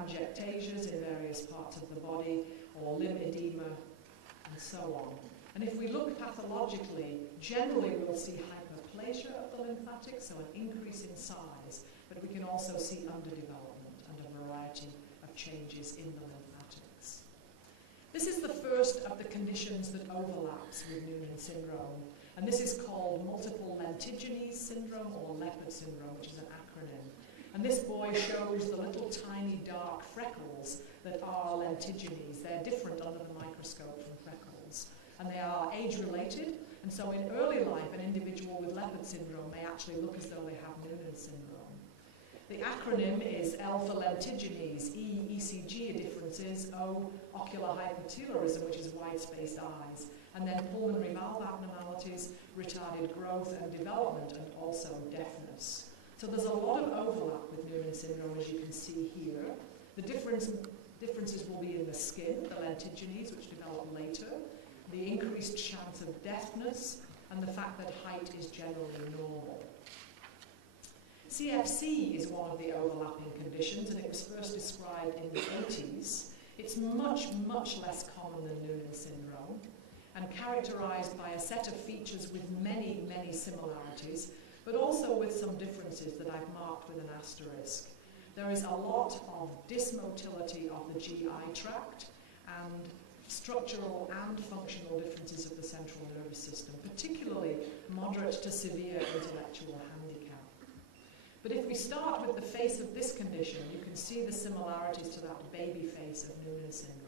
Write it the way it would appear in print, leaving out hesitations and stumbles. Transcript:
telangiectasias in various parts of the body, or limb edema, and so on. And if we look pathologically, generally we'll see hyperplasia of the lymphatics, so an increase in size, but we can also see underdevelopment and a variety of changes in the lymphatics. This is the first of the conditions that overlaps with Noonan syndrome, and this is called multiple lentiginous syndrome, or leopard syndrome, which is an acronym. And this boy shows the little tiny dark freckles that are lentiginous. They're different under the microscope from freckles. And they are age-related, and so in early life, an individual with leopard syndrome may actually look as though they have Noonan syndrome. The acronym is L for lentiginous, E, ECG differences, O, ocular hypertelorism, which is wide-spaced eyes, and then pulmonary valve abnormalities, retarded growth and development, and also deafness. So there's a lot of overlap with Noonan syndrome, as you can see here. The differences will be in the skin, the lentiginous, which develop later, the increased chance of deafness, and the fact that height is generally normal. CFC is one of the overlapping conditions, and it was first described in the 80s. It's much, much less common than Noonan syndrome, and characterized by a set of features with many, many similarities, but also with some differences that I've marked with an asterisk. There is a lot of dysmotility of the GI tract and structural and functional differences of the central nervous system, particularly moderate to severe intellectual handicap. But if we start with the face of this condition, you can see the similarities to that baby face of Noonan syndrome.